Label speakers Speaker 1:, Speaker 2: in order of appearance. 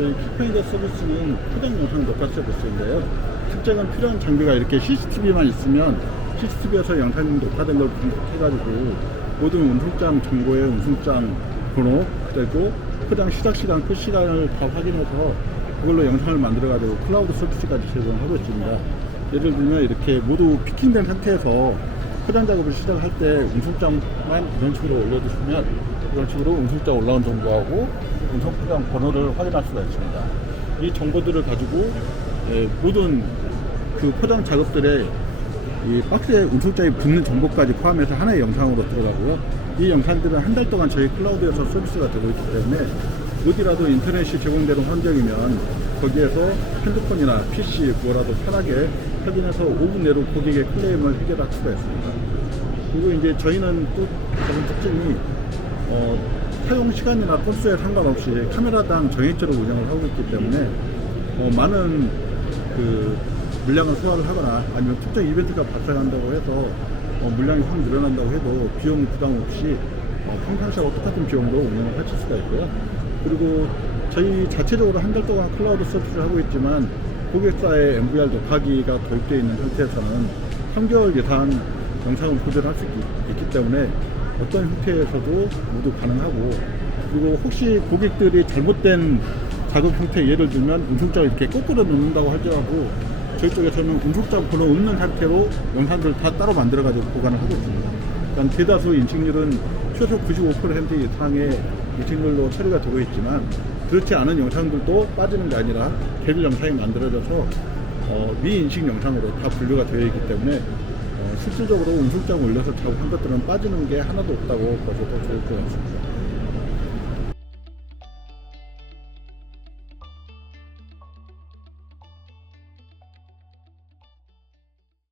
Speaker 1: 저희 키페이더 서비스는 포장 영상 녹화세 보스인데요. 특정한 필요한 장비가 이렇게 CCTV만 있으면 CCTV에서 영상이 녹화된 걸 분석해가지고 모든 운송장 정보의 운송장 번호 그리고 포장 시작 시간, 끝 시간을 다 확인해서 그걸로 영상을 만들어가지고 클라우드 서비스까지 제공하고 있습니다. 예를 들면 이렇게 모두 피킹된 상태에서 포장 작업을 시작할 때 운송장만 이런 식으로 올려주시면 이런 식으로 운송장 올라온 정보하고 포장 번호를 확인할 수가 있습니다. 이 정보들을 가지고 예, 모든 그 포장 작업들의 이 박스에 운송장에 붙는 정보까지 포함해서 하나의 영상으로 들어가고요. 이 영상들은 한 달 동안 저희 클라우드에서 서비스가 되고 있기 때문에 어디라도 인터넷이 제공되는 환경이면 거기에서 핸드폰이나 PC 뭐라도 편하게 확인해서 5분 내로 고객의 클레임을 해결할 수가 있습니다. 그리고 이제 저희는 또 다른 특징이 어, 사용 시간이나 건수에 상관없이 카메라당 정액제로 운영을 하고 있기 때문에 어, 많은 그 물량을 소화를 하거나 아니면 특정 이벤트가 발생한다고 해서 어, 물량이 확 늘어난다고 해도 비용 부담 없이 어, 평상시하고 똑같은 비용으로 운영을 하실 수가 있고요. 그리고 저희 자체적으로 한 달 동안 클라우드 서비스를 하고 있지만 고객사의 MVR 녹화기가 도입되어 있는 상태에서는 3개월 이상 영상을 보존할 수 있- 있기 때문에 어떤 형태에서도 모두 가능하고 그리고 혹시 고객들이 잘못된 작업 형태 예를 들면 운송장을 이렇게 거꾸로 넣는다고 하더라도 저희 쪽에서는 운송장 번호 없는 상태로 영상들을 다 따로 만들어 가지고 보관을 하고 있습니다. 그러니까 대다수 인식률은 최소 95% 이상의 인식률로 처리가 되고 있지만 그렇지 않은 영상들도 빠지는 게 아니라 개별 영상이 만들어져서 어, 미인식 영상으로 다 분류가 되어 있기 때문에 어, 실질적으로 운송장 올려서 작업한 것들은 빠지는 게 하나도 없다고 봐도 좋을 것 같습니다.